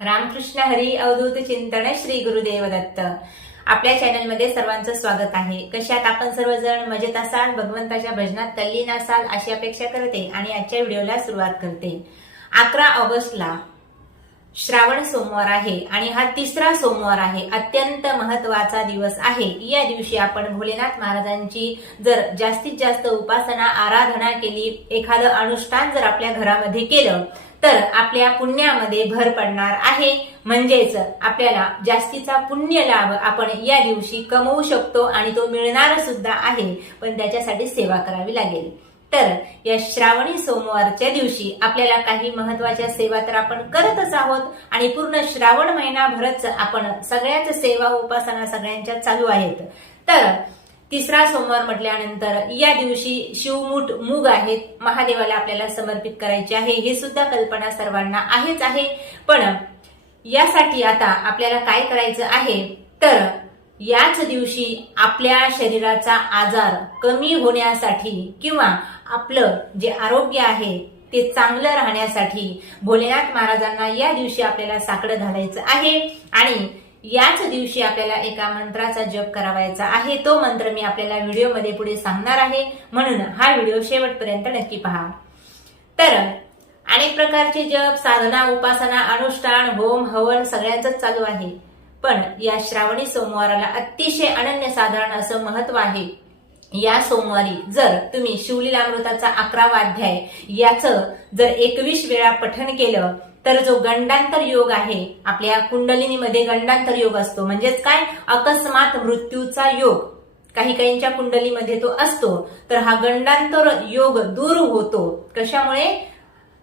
रामकृष्ण हरी अवधूत चिंतन श्री गुरुदेव दत्त आपल्या चॅनलमध्ये सर्वांचं स्वागत आहे. कशात आपण सर्वजण? मजेत असाल? भगवंताच्या भजनात तल्लीन असाल? अशी अपेक्षा करते आणि आजच्या व्हिडिओला सुरुवात करते. अकरा ऑगस्टला श्रावण सोमवार आहे आणि हा तिसरा सोमवार आहे. अत्यंत महत्त्वाचा दिवस आहे. या दिवशी आपण भोलेनाथ महाराजांची जर जास्तीत जास्त उपासना आराधना केली एखादं अनुष्ठान जर आपल्या घरामध्ये केलं तर आपल्या पुण्यामध्ये भर पडणार आहे. म्हणजेच आपल्याला जास्तीचा पुण्य लाभ आपण या दिवशी कमवू शकतो आणि तो मिळणार सुद्धा आहे. पण त्याच्यासाठी सेवा करावी लागेल. तर या श्रावणी सोमवारच्या दिवशी आपल्याला काही महत्त्वाच्या सेवा तर आपण करतच आहोत. आणि पूर्ण श्रावण महिनाभरच आपण सगळ्याच सेवा उपासना सगळ्यांच्या चालू आहेत. तर तिसरा सोमवार म्हटल्यानंतर या दिवशी शिवमूठ मूग आहेत महादेवाला आपल्याला समर्पित करायचे आहे. हे सुद्धा कल्पना सर्वांना आहेच आहे. पण यासाठी आता आपल्याला काय करायचं आहे? तर याच दिवशी आपल्या शरीराचा आजार कमी होण्यासाठी किंवा आपलं जे आरोग्य आहे ते चांगलं राहण्यासाठी भोलेनाथ महाराजांना या दिवशी आपल्याला साकडं घालायचं आहे. आणि याच दिवशी आपल्याला एका मंत्राचा जप करावायचा आहे. तो मंत्र मी आपल्याला व्हिडिओमध्ये पुढे सांगणार आहे. म्हणून हा व्हिडिओ शेवटपर्यंत नक्की पहा. तर अनेक प्रकारचे जप साधना उपासना अनुष्ठान होम हवन सगळ्यांचंच चालू आहे. पण या श्रावणी सोमवाराला अतिशय अनन्य साधारण असं महत्त्व आहे. या सोमवारी जर तुम्ही शिवलीलामृताचा अकरावा अध्याय याचं जर एकवीस वेळा पठण केलं तर जो गंडांतर योग आहे आपल्या कुंडलिनीमध्ये गंडांतर योग असतो. म्हणजेच काय? अकस्मात मृत्यूचा योग. काही काहींच्या कुंडलीमध्ये तो असतो. तर हा गंडांतर योग दूर होतो. कशामुळे?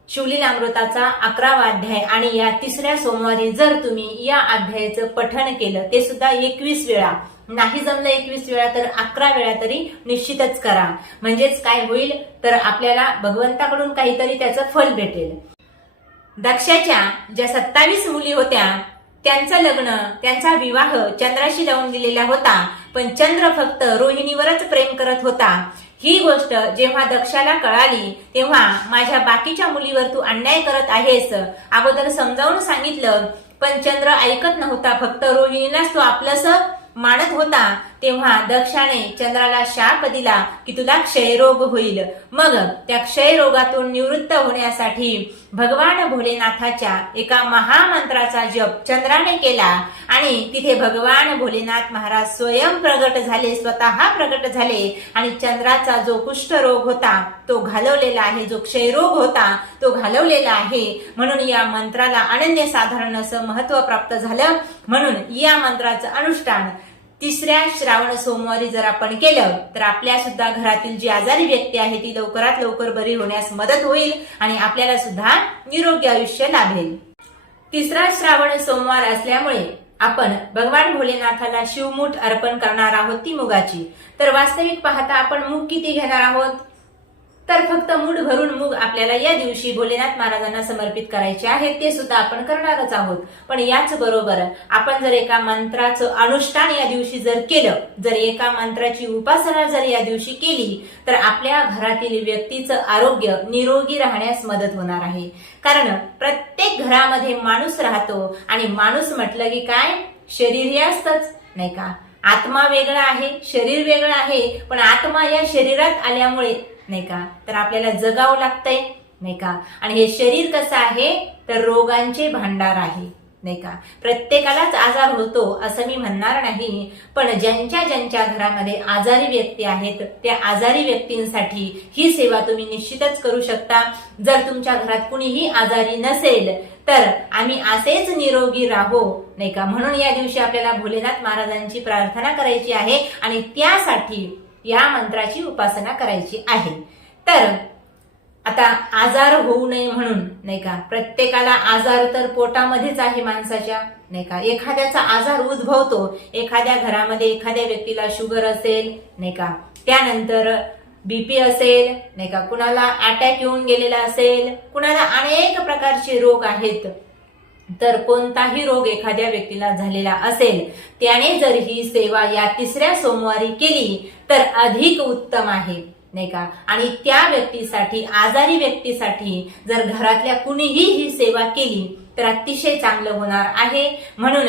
शिवलीलामृताचा अकरावा अध्याय आणि या तिसऱ्या सोमवारी जर तुम्ही या अध्यायाचं पठण केलं ते सुद्धा एकवीस वेळा. नाही जमलं एकवीस वेळा तर अकरा वेळा तरी निश्चितच करा. म्हणजेच काय होईल? तर आपल्याला भगवंताकडून काहीतरी त्याचं फल भेटेल. दक्षाच्या ज्या सत्तावीस मुली होत्या त्यांचं लग्न त्यांचा विवाह चंद्राशी लावून दिलेला होता. पण चंद्र फक्त रोहिणीवरच प्रेम करत होता. ही गोष्ट जेव्हा दक्षाला कळाली तेव्हा माझ्या बाकीच्या मुलीवर तू अन्याय करत आहेस अगोदर समजावून सांगितलं. पण चंद्र ऐकत नव्हता फक्त रोहिणीलाच तो आपलंस मानत होता तेव्हा दक्षाने चंद्राला शाप दिला की तुला क्षयरोग होईल. मग त्या क्षयरोगातून निवृत्त होण्यासाठी भगवान भोलेनाथाच्या एका महामंत्राचा जप चंद्राने केला आणि तिथे भगवान भोलेनाथ महाराज स्वयं प्रगट झाले स्वतः प्रगट झाले आणि चंद्राचा जो कुष्ठरोग होता तो घालवलेला आहे. जो क्षयरोग होता तो घालवलेला आहे. म्हणून या मंत्राला अनन्य साधारण असं महत्त्व प्राप्त झालं. म्हणून या मंत्राचं अनुष्ठान तिसऱ्या श्रावण सोमवारी जर आपण केलं तर आपल्या सुद्धा घरातील जी आजारी व्यक्ती आहे ती लवकरात लवकर बरी होण्यास मदत होईल आणि आपल्याला सुद्धा निरोगी आयुष्य लाभेल. तिसरा श्रावण सोमवार असल्यामुळे आपण भगवान भोलेनाथाला शिवमूठ अर्पण करणार आहोत ती मुगाची. तर वास्तविक पाहता आपण मूग किती घेणार आहोत? तर फक्त मूठ भरून मूग आपल्याला या दिवशी भोलेनाथ महाराजांना समर्पित करायचे आहे ते सुद्धा आपण करणारच आहोत. पण याच बरोबर आपण जर एका मंत्राचं अनुष्ठान या दिवशी जर केलं जर एका मंत्राची उपासना जर या दिवशी केली तर आपल्या घरातील व्यक्तीचं आरोग्य निरोगी राहण्यास मदत होणार आहे. कारण प्रत्येक घरामध्ये माणूस राहतो आणि माणूस म्हटलं की काय? शरीर हे असतच नाही का? आत्मा वेगळा आहे शरीर वेगळं आहे पण आत्मा या शरीरात आल्यामुळे नाही का? तर आपल्याला जगावं लागतंय नाही का? आणि हे शरीर कसं आहे? तर रोगांचे भांडार आहे नाही का? प्रत्येकालाच आजार होतो असं मी म्हणणार नाही. पण ज्यांच्या ज्यांच्या घरामध्ये आजारी व्यक्ती आहेत त्या आजारी व्यक्तींसाठी ही सेवा तुम्ही निश्चितच करू शकता. जर तुमच्या घरात कुणीही आजारी नसेल तर आम्ही असेच निरोगी राहो नाही का? म्हणून या दिवशी आपल्याला भोलेनाथ महाराजांची प्रार्थना करायची आहे आणि त्यासाठी या मंत्राची उपासना करायची आहे. तर आता आजार होऊ नये म्हणून नाही का? प्रत्येकाला आजार तर पोटामध्येच आहे माणसाच्या नाही का? एखाद्याचा आजार उद्भवतो. एखाद्या घरामध्ये एखाद्या व्यक्तीला शुगर असेल नाही का? त्यानंतर बीपी असेल नाही का? कुणाला अटॅक येऊन गेलेला असेल कुणाला अनेक प्रकारचे रोग आहेत. तर कोणताही रोग एखाद्या व्यक्तीला झालेला असेल त्याने जर ही सेवा या तिसऱ्या सोमवारी केली तर अधिक उत्तम आहे नाही का? आणि त्या व्यक्तीसाठी आजारी व्यक्तीसाठी जर घरातल्या कुणीही ही सेवा केली तर अतिशय चांगलं होणार आहे. म्हणून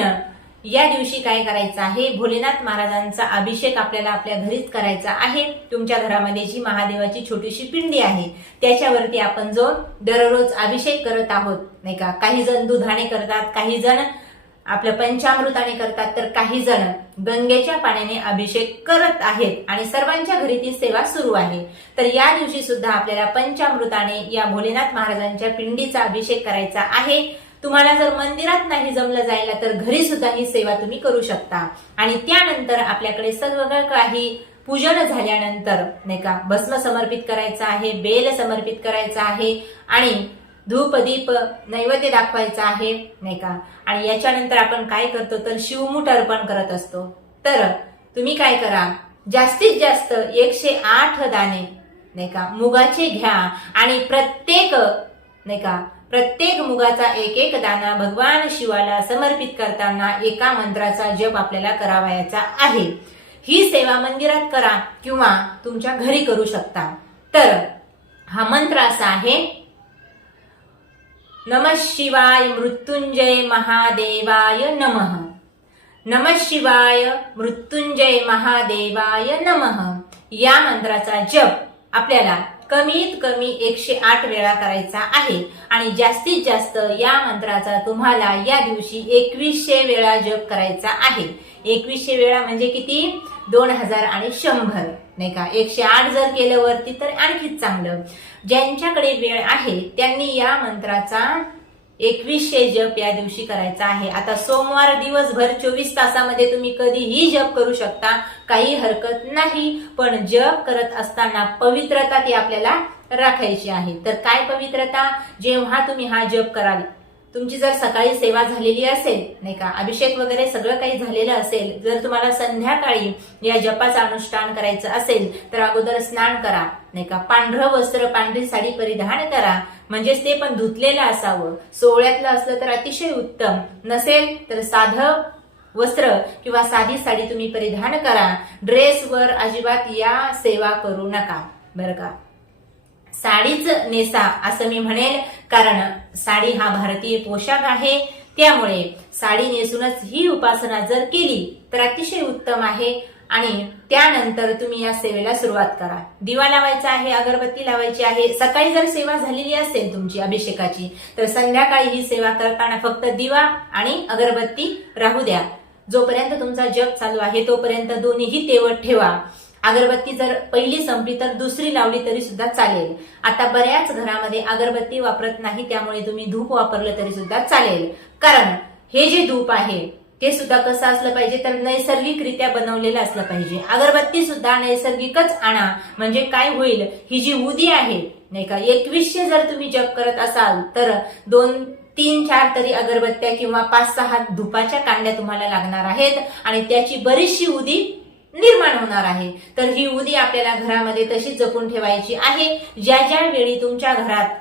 या दिवशी काय करायचं आहे? भोलेनाथ महाराजांचा अभिषेक आपल्याला आपल्या घरीच करायचा आहे. तुमच्या घरामध्ये जी महादेवाची छोटीशी पिंडी आहे त्याच्यावरती आपण जो दररोज अभिषेक करत आहोत नाही का? काही जण दुधाने करतात काही जण आपलं पंचामृताने करतात तर काही जण गंगेच्या पाण्याने अभिषेक करत आहेत आणि सर्वांच्या घरी ती सेवा सुरू आहे. तर या दिवशी सुद्धा आपल्याला पंचामृताने या भोलेनाथ महाराजांच्या पिंडीचा अभिषेक करायचा आहे. तुम्हाला जर मंदिरात नाही जमलं जायला तर घरी सुद्धा ही सेवा तुम्ही करू शकता. आणि त्यानंतर आपल्याकडे सर्व काही पूजन झाल्यानंतर नाही का भस्म समर्पित करायचं आहे बेल समर्पित करायचं आहे आणि धूप दीप नैवेद्य दाखवायचा आहे नाही का. आणि याच्यानंतर आपण काय करतो तर शिवमूठ अर्पण करत असतो. तर तुम्ही काय करा जास्तीत जास्त एकशे आठ दाणे नाही का मुगाचे घ्या. आणि प्रत्येक नाही का प्रत्येक मुगाचा एक एक दाना भगवान शिवाला समर्पित करताना एका मंत्राचा जप आपल्याला करावायचा आहे. ही सेवा मंदिरात करा किंवा तुमच्या घरी करू शकता. तर हा मंत्र असा आहे. नम शिवाय मृत्युंजय महादेवाय नमः. नम शिवाय मृत्युंजय महादेवाय नमः. या मंत्राचा जप आपल्याला कमीत कमी एकशे आठ वेळा करायचा आहे. आणि जास्तीत जास्त या मंत्राचा तुम्हाला या दिवशी एकवीसशे वेळा जप करायचा आहे. एकवीसशे वेळा म्हणजे किती? दोन हजार आणि शंभर. नाही का? एकशे आठ जर केलं वरती तर आणखीच चांगलं. ज्यांच्याकडे वेळ आहे त्यांनी या मंत्राचा एकवीसशे जप या दिवशी करायचा आहे. आता सोमवार दिवसभर चोवीस तासामध्ये तुम्ही कधीही जप करू शकता. काही हरकत नाही. पण जप करत असताना पवित्रता ती आपल्याला राखायची आहे. तर काय पवित्रता? जेव्हा तुम्ही हा जप कराल तुमची जर सकाळी सेवा झालेली असेल नाही का अभिषेक वगैरे सगळं काही झालेलं असेल जर तुम्हाला संध्याकाळी या जपाचं अनुष्ठान करायचं असेल तर अगोदर स्नान करा नाही का पांढरं वस्त्र पांढरी साडी परिधान करा. म्हणजेच ते पण धुतलेलं असावं. सोहळ्यातलं असलं तर अतिशय उत्तम. नसेल तर साधं वस्त्र किंवा साधी साडी तुम्ही परिधान करा. ड्रेसवर अजिबात या सेवा करू नका. बरं का? साडीच नेसा असं मी म्हणेल. कारण साडी हा भारतीय पोशाख आहे. त्यामुळे साडी नेसूनच ही उपासना जर केली तर अतिशय उत्तम आहे. आणि त्यानंतर तुम्ही या सेवेला सुरुवात करा. दिवा लावायचा आहे अगरबत्ती लावायची आहे. सकाळी जर सेवा झालेली असेल तुमची अभिषेकाची तर संध्याकाळी ही सेवा करताना फक्त दिवा आणि अगरबत्ती राहू द्या. जोपर्यंत तुमचा जप चालू आहे तोपर्यंत दोन्हीही तेवत ठेवा. अगरबत्ती जर पहिली संपली तर दुसरी लावली तरी सुद्धा चालेल. आता बऱ्याच घरामध्ये अगरबत्ती वापरत नाही त्यामुळे तुम्ही धूप वापरलं तरी सुद्धा चालेल. कारण हे जे धूप आहे ते सुद्धा कसं असलं पाहिजे? तर नैसर्गिकरित्या बनवलेलं असलं पाहिजे. अगरबत्ती सुद्धा नैसर्गिकच आणा. म्हणजे काय होईल? ही जी उदी आहे नाही का? एकवीसशे जर तुम्ही जप करत असाल तर दोन तीन चार तरी अगरबत्त्या किंवा पाच सहा धुपाच्या कांड्या तुम्हाला लागणार आहेत. आणि त्याची बरीचशी उदी निर्माण होणार आहे. तर ही उदी आपल्याला घरामध्ये तशीच जपून ठेवायची आहे. ज्या ज्या वेळी तुमच्या घरात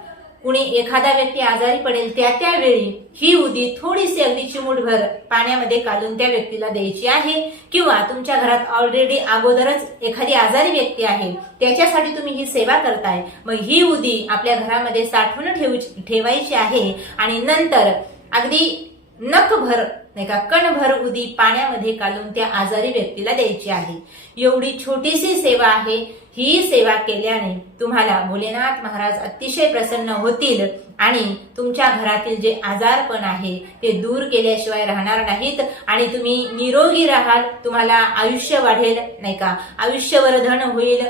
कुणी एखादा व्यक्ती आजारी पडेल त्या त्यावेळी ही उदी थोडीशी अगदी चिमूटभर पाण्यामध्ये काढून त्या व्यक्तीला द्यायची आहे. किंवा तुमच्या घरात ऑलरेडी अगोदरच एखादी आजारी व्यक्ती आहे त्याच्यासाठी तुम्ही ही सेवा करताय. मग ही उदी आपल्या घरामध्ये साठवून ठेवायची आहे. आणि नंतर अगदी नखभर नाही का कणभर उदी पाण्यामध्ये काढून त्या आजारी व्यक्तीला द्यायची आहे. एवढी छोटीशी सेवा आहे. ही सेवा केल्याने तुम्हाला भोलेनाथ महाराज अतिशय प्रसन्न होतील आणि तुमच्या घरातील जे आजारपण आहे ते दूर केल्याशिवाय राहणार नाहीत आणि तुम्ही निरोगी राहाल तुम्हाला आयुष्य वाढेल नाही का. आयुष्यवर्धन होईल.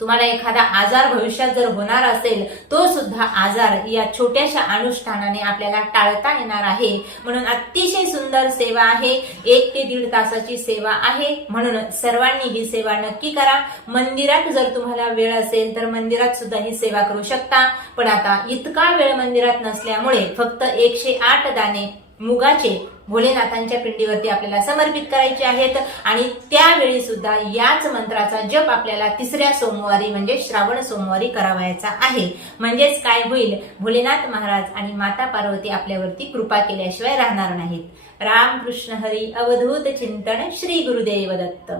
तुम्हाला एखादा आजार भविष्यात जर होणार असेल तो सुद्धा आजार या छोट्याशा अनुष्ठानाने आपल्याला टाळता येणार आहे. म्हणून अतिशय सुंदर सेवा आहे. एक ते दीड तासाची सेवा आहे. म्हणून सर्वांनी ही सेवा नक्की करा. मंदिरात जर तुम्हाला वेळ असेल तर मंदिरात सुद्धा ही सेवा करू शकता. पण आता इतका वेळ मंदिरात नसल्यामुळे फक्त एकशे आठ दाणे मुगाचे भोलेनाथांच्या पिंडीवरती आपल्याला समर्पित करायचे आहेत. आणि त्यावेळी सुद्धा याच मंत्राचा जप आपल्याला तिसऱ्या सोमवारी म्हणजे श्रावण सोमवारी करावायचा आहे. म्हणजेच काय होईल? भोलेनाथ महाराज आणि माता पार्वती आपल्यावरती कृपा केल्याशिवाय राहणार नाहीत. राम कृष्ण हरी अवधूत चिंतन श्री गुरुदेव दत्त.